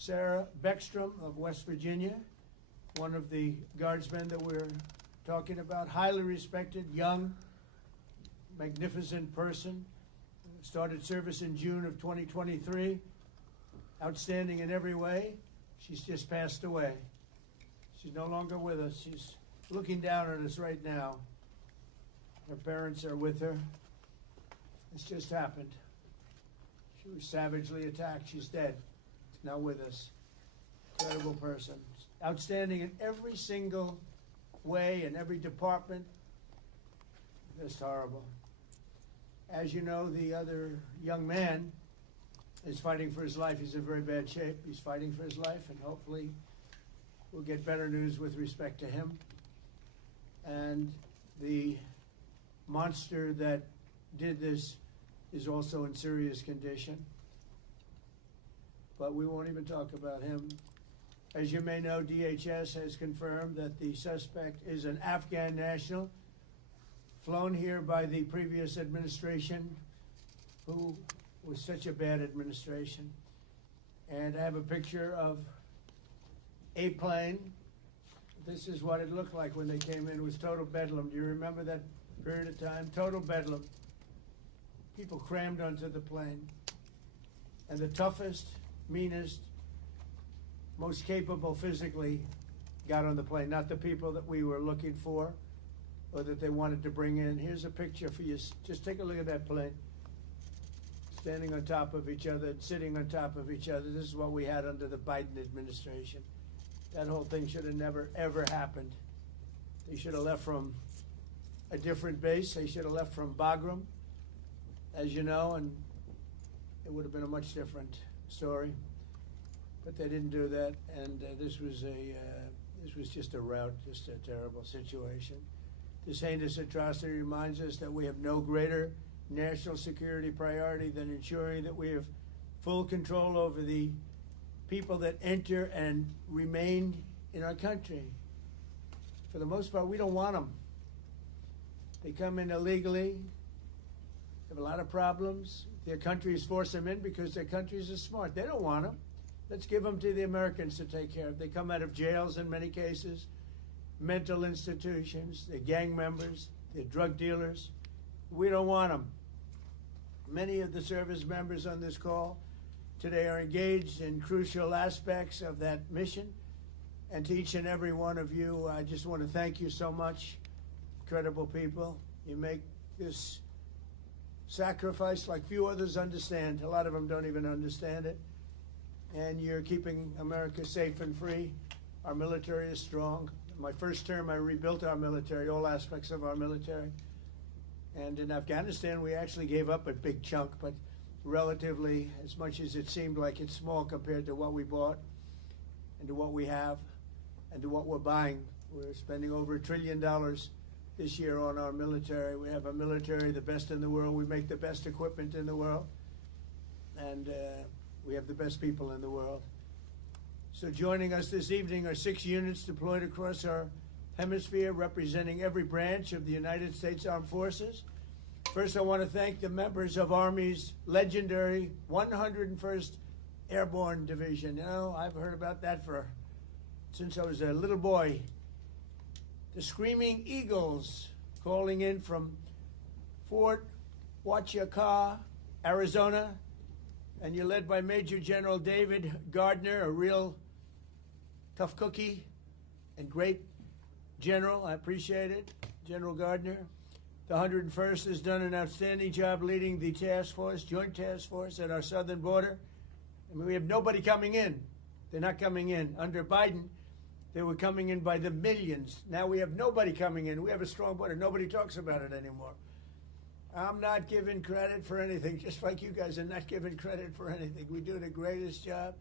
Sarah Beckstrom of West Virginia, one of the guardsmen that we're talking about, highly respected, young, magnificent person. Started service in June of 2023. Outstanding in every way. She's just passed away. She's no longer with us. She's looking down at us right now. Her parents are with her. This just happened. She was savagely attacked. She's dead. She's now with us. Incredible person. Outstanding in every single way, in every department. Just horrible. As you know, the other young man is fighting for his life. He's in very bad shape. He's fighting for his life, and hopefully we'll get better news with respect to him. And the monster that did this is also in serious condition. But we won't even talk about him. As you may know, DHS has confirmed that the suspect is an Afghan national, flown here by the previous administration, who was such a bad administration. And I have a picture of a plane. This is what it looked like when they came in. It was total bedlam. Do you remember that period of time? Total bedlam. People crammed onto the plane. And the toughest, meanest, most capable physically got on the plane, not the people that we were looking for or that they wanted to bring in. Here's a picture for you. Just take a look at that plane. Standing on top of each other, sitting on top of each other. This is what we had under the Biden administration. That whole thing should have never, ever happened. They should have left from a different base. They should have left from Bagram, as you know, and it would have been a much different story. But they didn't do that, and this was just a rout, just a terrible situation. This heinous atrocity reminds us that we have no greater national security priority than ensuring that we have full control over the people that enter and remain in our country. For the most part, we don't want them. They come in illegally, have a lot of problems. Their countries force them in because their countries are smart. They don't want them. Let's give them to the Americans to take care of. They come out of jails in many cases, mental institutions, they're gang members, they're drug dealers. We don't want them. Many of the service members on this call today are engaged in crucial aspects of that mission. And to each and every one of you, I just want to thank you so much. Incredible people. You make this sacrifice like few others understand. A lot of them don't even understand it. And you're keeping America safe and free. Our military is strong. My first term, I rebuilt our military, all aspects of our military. And in Afghanistan, we actually gave up a big chunk, but relatively, as much as it seemed like it's small compared to what we bought and to what we have and to what we're buying. We're spending over $1 trillion this year on our military. We have a military, the best in the world. We make the best equipment in the world. And we have the best people in the world. So joining us this evening are 6 units deployed across our hemisphere, representing every branch of the United States Armed Forces. First, I want to thank the members of Army's legendary 101st Airborne Division. You know, I've heard about that since I was a little boy. The Screaming Eagles, calling in from Fort Huachuca, Arizona, and you're led by Major General David Gardner, a real tough cookie and great general. I appreciate it, General Gardner. The 101st has done an outstanding job leading the task force, joint task force at our southern border. I mean, we have nobody coming in. They're not coming in. Under Biden, they were coming in by the millions. Now we have nobody coming in. We have a strong border. Nobody talks about it anymore. I'm not giving credit for anything, just like you guys are not giving credit for anything. We do the greatest job,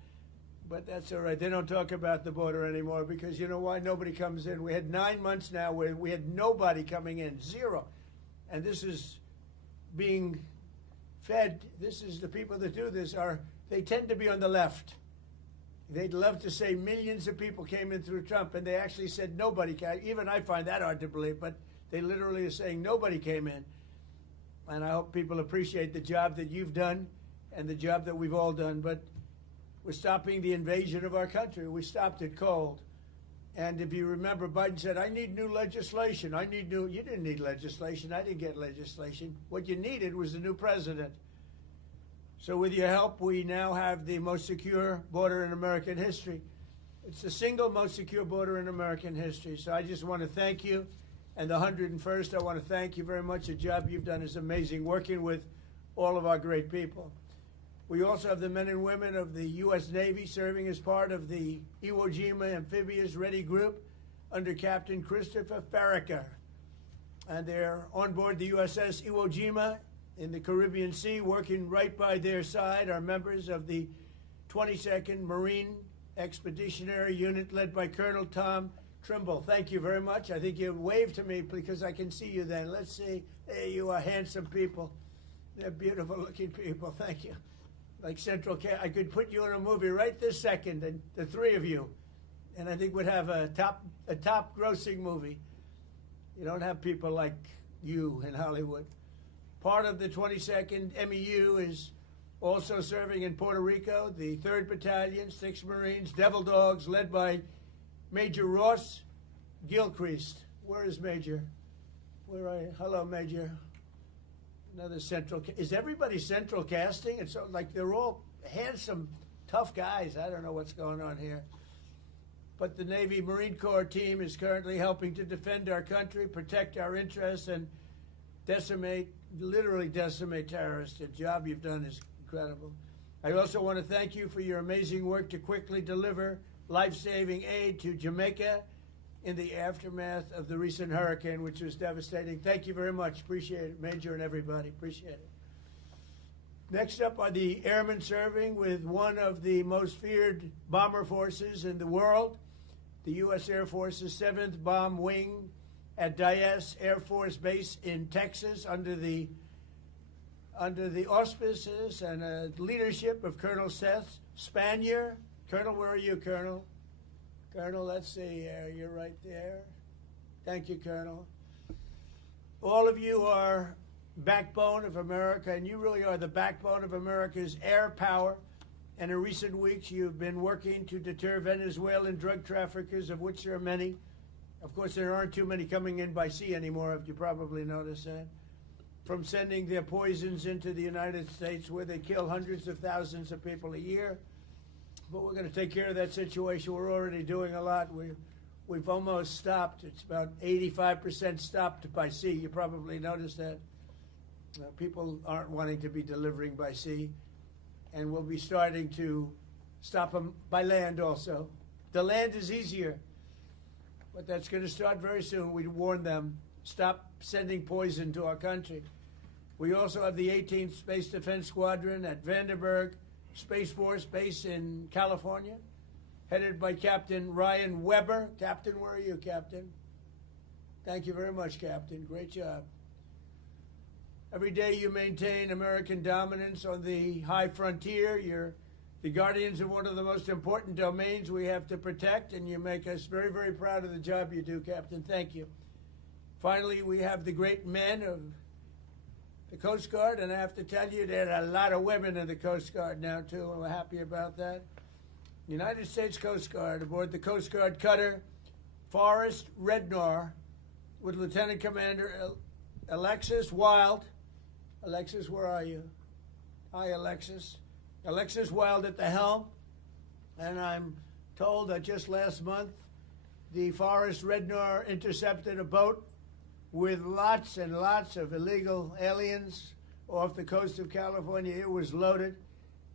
but that's all right. They don't talk about the border anymore because you know why? Nobody comes in. We had 9 months now where we had nobody coming in, zero. And this is being fed. This is the people that do this they tend to be on the left. They'd love to say millions of people came in through Trump, and they actually said nobody came. Even I find that hard to believe, but they literally are saying nobody came in. And I hope people appreciate the job that you've done and the job that we've all done. But We're stopping the invasion of our country. We stopped it cold. And if you remember, Biden said, I need new legislation. You didn't need legislation. I didn't get legislation. What you needed was a new president. So with your help, we now have the most secure border in American history. It's the single most secure border in American history. So I just want to thank you. And the 101st, I want to thank you very much. The job you've done is amazing, working with all of our great people. We also have the men and women of the U.S. Navy serving as part of the Iwo Jima Amphibious Ready Group under Captain Christopher Farraker. And they're on board the USS Iwo Jima in the Caribbean Sea. Working right by their side are members of the 22nd Marine Expeditionary Unit led by Colonel Tom Trimble. Thank you very much. I think you waved to me because I can see you then. Let's see. There you are, handsome people. They're beautiful looking people. Thank you. Like Central I could put you in a movie right this second, and the three of you, and I think we'd have a top grossing movie. You don't have people like you in Hollywood. Part of the 22nd MEU is also serving in Puerto Rico, the 3rd Battalion, 6th Marines, Devil Dogs, led by Major Ross Gilchrist. Where is Major? Where are you? Hello, Major. Another central. Is everybody central casting? It's like they're all handsome, tough guys. I don't know what's going on here. But the Navy Marine Corps team is currently helping to defend our country, protect our interests, and literally decimate terrorists. The job you've done is incredible. I also want to thank you for your amazing work to quickly deliver life-saving aid to Jamaica in the aftermath of the recent hurricane, which was devastating. Thank you very much. Appreciate it, Major and everybody. Appreciate it. Next up are the airmen serving with one of the most feared bomber forces in the world, the U.S. Air Force's 7th Bomb Wing at Dyess Air Force Base in Texas under the auspices and leadership of Colonel Seth Spanier. Colonel, where are you, Colonel? Colonel, let's see, you're right there. Thank you, Colonel. All of you are backbone of America, and you really are the backbone of America's air power. And in recent weeks, you've been working to deter Venezuelan drug traffickers, of which there are many. Of course, there aren't too many coming in by sea anymore, if you probably noticed that. From sending their poisons into the United States, where they kill hundreds of thousands of people a year. But we're going to take care of that situation. We're already doing a lot. We've almost stopped. It's about 85% stopped by sea. You probably noticed that. People aren't wanting to be delivering by sea. And we'll be starting to stop them by land also. The land is easier. But that's going to start very soon. We warn them, stop sending poison to our country. We also have the 18th Space Defense Squadron at Vandenberg Space Force Base in California, headed by Captain Ryan Weber. Captain, where are you, Captain? Thank you very much, Captain. Great job. Every day you maintain American dominance on the high frontier. You're the guardians of one of the most important domains we have to protect, and you make us very, very proud of the job you do, Captain. Thank you. Finally, we have the great men of the Coast Guard, and I have to tell you, there are a lot of women in the Coast Guard now, too, and we're happy about that. United States Coast Guard aboard the Coast Guard cutter Forrest Rednar with Lieutenant Commander Alexis Wild. Alexis, where are you? Hi, Alexis. Alexis Wild at the helm, and I'm told that just last month, the Forrest Rednar intercepted a boat with lots and lots of illegal aliens off the coast of California. It was loaded,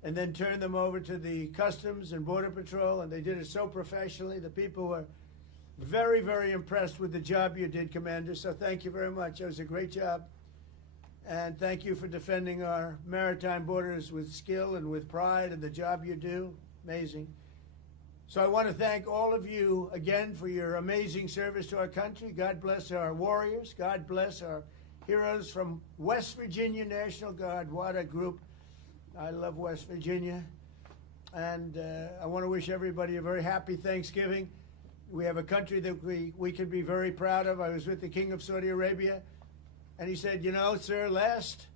and then turned them over to the Customs and Border Patrol, and they did it so professionally. The people were very, very impressed with the job you did, Commander, so thank you very much. It was a great job, and thank you for defending our maritime borders with skill and with pride, and the job you do, amazing. So I want to thank all of you again for your amazing service to our country. God bless our warriors. God bless our heroes from West Virginia National Guard. What a group. I love West Virginia. And I want to wish everybody a very happy Thanksgiving. We have a country that we can be very proud of. I was with the King of Saudi Arabia, and he said, you know, sir, last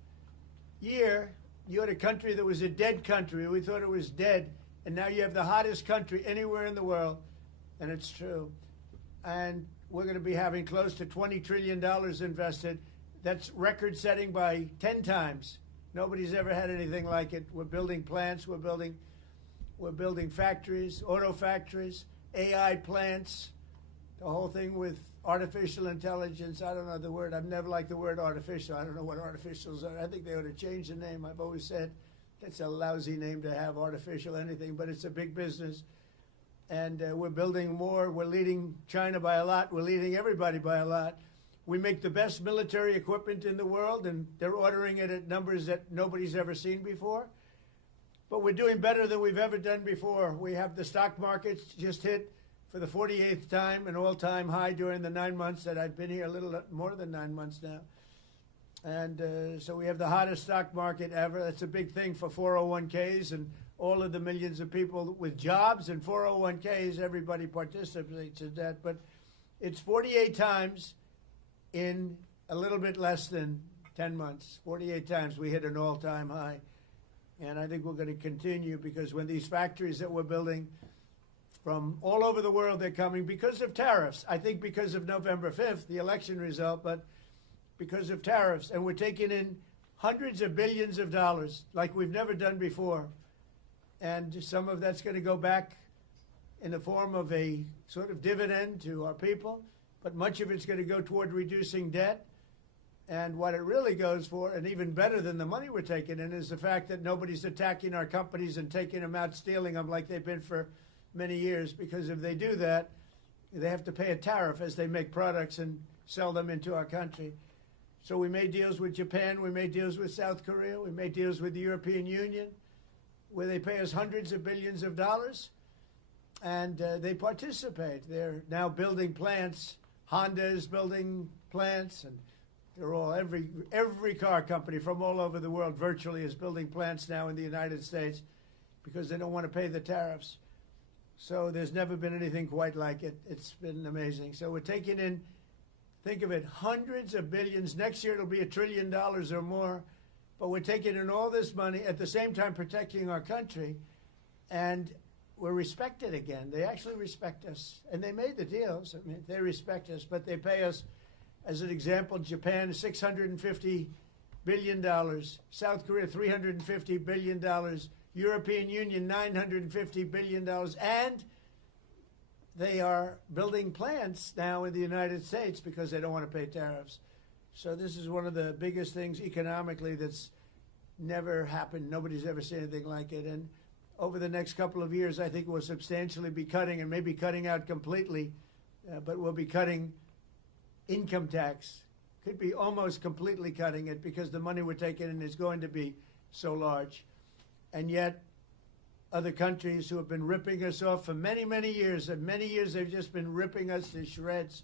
year you had a country that was a dead country. We thought it was dead. And now you have the hottest country anywhere in the world, and it's true. And we're going to be having close to $20 trillion invested. That's record-setting by 10 times. Nobody's ever had anything like it. We're building plants. We're building factories, auto factories, AI plants, the whole thing with artificial intelligence. I don't know the word. I've never liked the word artificial. I don't know what artificials are. I think they ought to change the name. I've always said that's a lousy name to have, artificial anything, but it's a big business. And we're building more. We're leading China by a lot. We're leading everybody by a lot. We make the best military equipment in the world, and they're ordering it at numbers that nobody's ever seen before. But we're doing better than we've ever done before. We have the stock markets just hit, for the 48th time, an all-time high during the 9 months that I've been here, a little more than 9 months now. And so we have the hottest stock market ever. That's a big thing for 401ks and all of the millions of people with jobs and 401ks. Everybody participates in that. But it's 48 times in a little bit less than 10 months. 48 times we hit an all-time high. And I think we're going to continue, because when these factories that we're building from all over the world, they're coming because of tariffs. I think because of November 5th, the election result, but because of tariffs. And we're taking in hundreds of billions of dollars like we've never done before. And some of that's going to go back in the form of a sort of dividend to our people, but much of it's going to go toward reducing debt. And what it really goes for, and even better than the money we're taking in, is the fact that nobody's attacking our companies and taking them out, stealing them like they've been for many years. Because if they do that, they have to pay a tariff as they make products and sell them into our country. So we made deals with Japan. We made deals with South Korea. We made deals with the European Union, where they pay us hundreds of billions of dollars, and they participate. They're now building plants. Honda is building plants, and they're all, every car company from all over the world virtually is building plants now in the United States because they don't want to pay the tariffs. So there's never been anything quite like it. It's been amazing. So we're taking in, think of it, hundreds of billions. Next year it'll be $1 trillion or more. But we're taking in all this money, at the same time protecting our country, and we're respected again. They actually respect us. And they made the deals. I mean, they respect us, but they pay us. As an example, Japan, $650 billion. South Korea, $350 billion. European Union, $950 billion. And they are building plants now in the United States because they don't want to pay tariffs. So this is one of the biggest things economically that's never happened. Nobody's ever seen anything like it. And over the next couple of years, I think we'll substantially be cutting, and maybe cutting out completely, but we'll be cutting income tax. Could be almost completely cutting it because the money we're taking in is going to be so large. And yet, other countries who have been ripping us off for many, many years, and many years they've just been ripping us to shreds.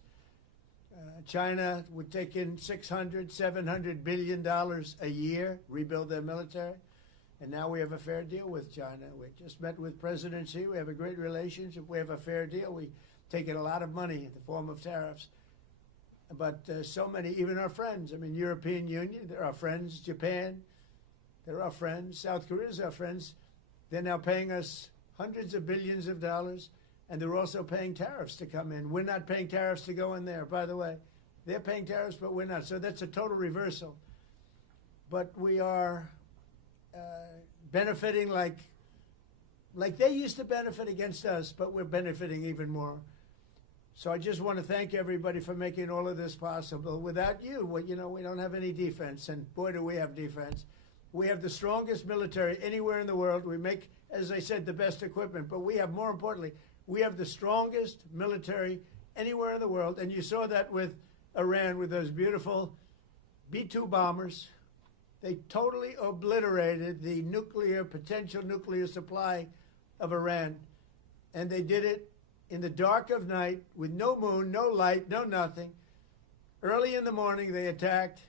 China would take in $600, $700 billion a year, rebuild their military. And now we have a fair deal with China. We just met with President Xi. We have a great relationship. We have a fair deal. We take in a lot of money in the form of tariffs. But so many, even our friends, I mean, European Union, they're our friends. Japan, they're our friends. South Korea is our friends. They're now paying us hundreds of billions of dollars, and they're also paying tariffs to come in. We're not paying tariffs to go in there, by the way. They're paying tariffs, but we're not. So that's a total reversal. But we are benefiting like they used to benefit against us, but we're benefiting even more. So I just want to thank everybody for making all of this possible. Without you, well, you know, we don't have any defense, and boy, do we have defense. We have the strongest military anywhere in the world. We make, as I said, the best equipment, but we have, more importantly, we have the strongest military anywhere in the world, and you saw that with Iran, with those beautiful B-2 bombers. They totally obliterated the potential nuclear supply of Iran, and they did it in the dark of night with no moon, no light, no nothing. Early in the morning, they attacked.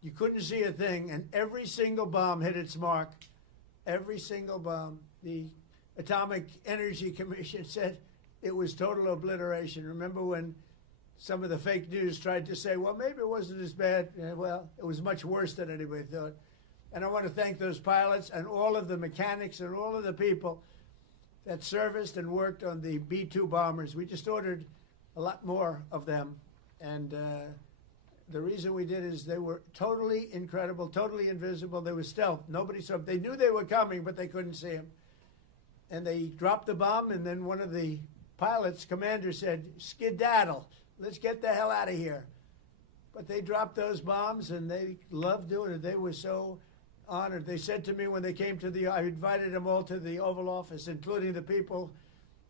You couldn't see a thing, and every single bomb hit its mark. Every single bomb. The Atomic Energy Commission said it was total obliteration. Remember when some of the fake news tried to say, well, maybe it wasn't as bad. Well, it was much worse than anybody thought. And I want to thank those pilots and all of the mechanics and all of the people that serviced and worked on the B-2 bombers. We just ordered a lot more of them. And the reason we did is they were totally incredible, totally invisible. They were stealth. Nobody saw them. They knew they were coming, but they couldn't see them. And they dropped the bomb, and then one of the pilots, commander, said, "Skedaddle. Let's get the hell out of here." But they dropped those bombs, and they loved doing it. They were so honored. They said to me when they came to I invited them all to the Oval Office, including the people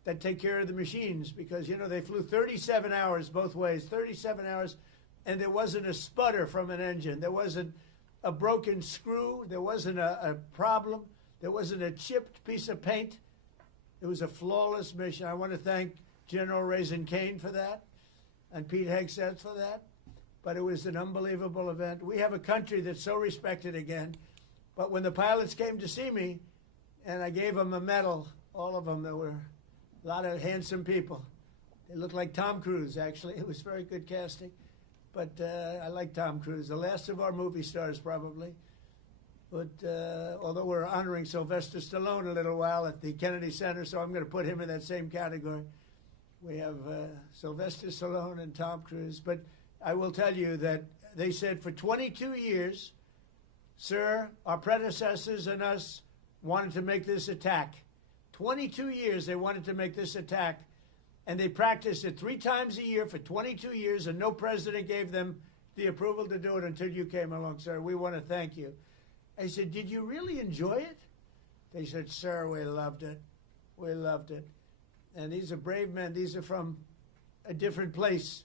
that take care of the machines, because, you know, they flew 37 hours both ways, 37 hours, and there wasn't a sputter from an engine. There wasn't a broken screw. There wasn't a problem. There wasn't a chipped piece of paint. It was a flawless mission. I want to thank General Raisin Kane for that and Pete Hegseth for that. But it was an unbelievable event. We have a country that's so respected again. But when the pilots came to see me, and I gave them a medal, all of them, there were a lot of handsome people. They looked like Tom Cruise, actually. It was very good casting. But I like Tom Cruise, the last of our movie stars, probably. But although we're honoring Sylvester Stallone a little while at the Kennedy Center, so I'm going to put him in that same category. We have Sylvester Stallone and Tom Cruise. But I will tell you that they said for 22 years, "Sir, our predecessors and us wanted to make this attack." 22 years they wanted to make this attack, and they practiced it 3 times a year for 22 years, and no president gave them the approval to do it until you came along, sir. We want to thank you. I said, "Did you really enjoy it?" They said, "Sir, we loved it. We loved it." And these are brave men. These are from a different place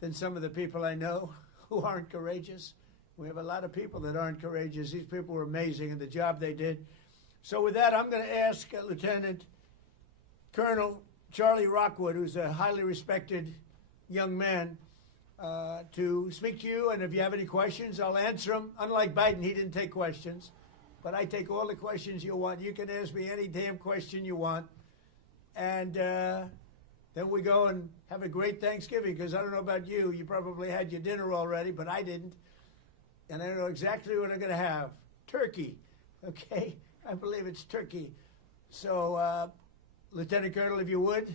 than some of the people I know who aren't courageous. We have a lot of people that aren't courageous. These people were amazing in the job they did. So with that, I'm going to ask Lieutenant Colonel Charlie Rockwood, who's a highly respected young man, to speak to you. And if you have any questions, I'll answer them. Unlike Biden, he didn't take questions. But I take all the questions you want. You can ask me any damn question you want. And then we go and have a great Thanksgiving, because I don't know about you. You probably had your dinner already, but I didn't. And I know exactly what I'm going to have. Turkey, okay? I believe it's turkey. So, Lieutenant Colonel, if you would,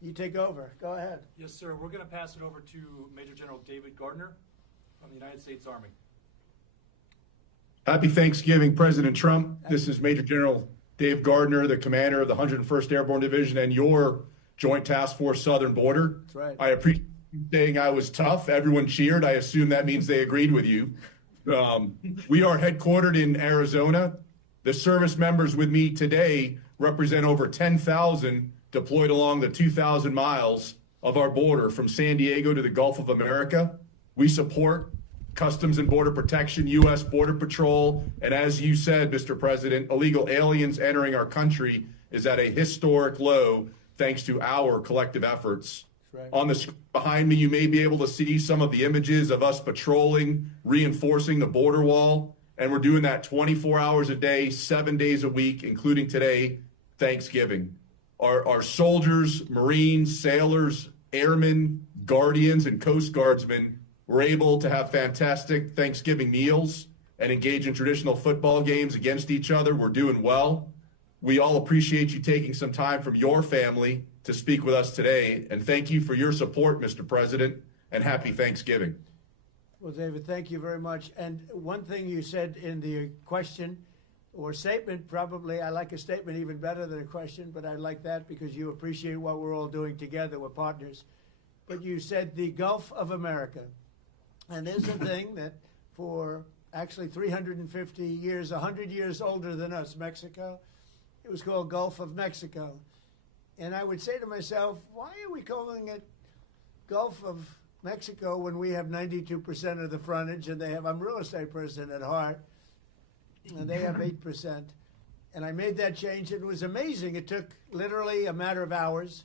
you take over. Go ahead. Yes, sir. We're going to pass it over to Major General David Gardner from the United States Army. Happy Thanksgiving, President Trump. This is Major General Dave Gardner, the commander of the 101st Airborne Division and your Joint Task Force Southern Border. That's right. I appreciate you saying I was tough. Everyone cheered. I assume that means they agreed with you. We are headquartered in Arizona. The service members with me today represent over 10,000 deployed along the 2,000 miles of our border from San Diego to the Gulf of America. We support Customs and Border Protection, U.S. Border Patrol, and as you said, Mr. President, illegal aliens entering our country is at a historic low thanks to our collective efforts. Right. On the screen behind me, you may be able to see some of the images of us patrolling, reinforcing the border wall, and we're doing that 24 hours a day, 7 days a week, including today, Thanksgiving. Our soldiers, Marines, sailors, airmen, guardians, and Coast Guardsmen were able to have fantastic Thanksgiving meals and engage in traditional football games against each other. We're doing well. We all appreciate you taking some time from your family to speak with us today, and thank you for your support, Mr. President, and happy Thanksgiving. Well, David, thank you very much. And one thing you said in the question or statement, probably I like a statement even better than a question, but I like that because you appreciate what we're all doing together. We're partners. But you said the Gulf of America. And there's a thing that for actually 350 years, 100 years older than us, Mexico, it was called Gulf of Mexico. And I would say to myself, why are we calling it Gulf of Mexico when we have 92% of the frontage and they have, I'm a real estate person at heart, and they have 8%. And I made that change. It was amazing. It took literally a matter of hours,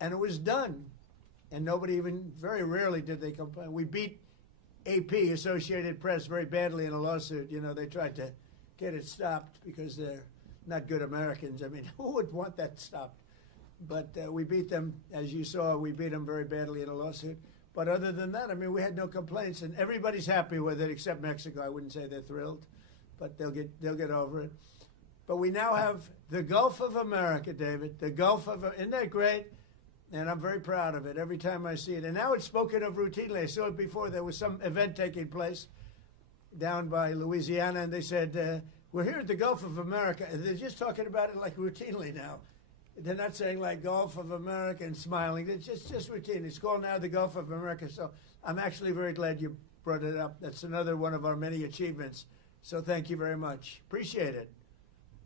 and it was done. And nobody even, very rarely did they complain. We beat AP, Associated Press, very badly in a lawsuit. You know, they tried to get it stopped because they're not good Americans. I mean, who would want that stopped? But we beat them, as you saw, we beat them very badly in a lawsuit. But other than that, I mean, we had no complaints, and everybody's happy with it except Mexico. I wouldn't say they're thrilled, but they'll get over it. But we now have the Gulf of America, David. The Gulf of, isn't that great? And I'm very proud of it every time I see it. And now it's spoken of routinely. I saw it before. There was some event taking place down by Louisiana, and they said, we're here at the Gulf of America. And they're just talking about it like routinely now. They're not saying like Gulf of America and smiling. It's just routine. It's called now the Gulf of America. So I'm actually very glad you brought it up. That's another one of our many achievements. So thank you very much. Appreciate it.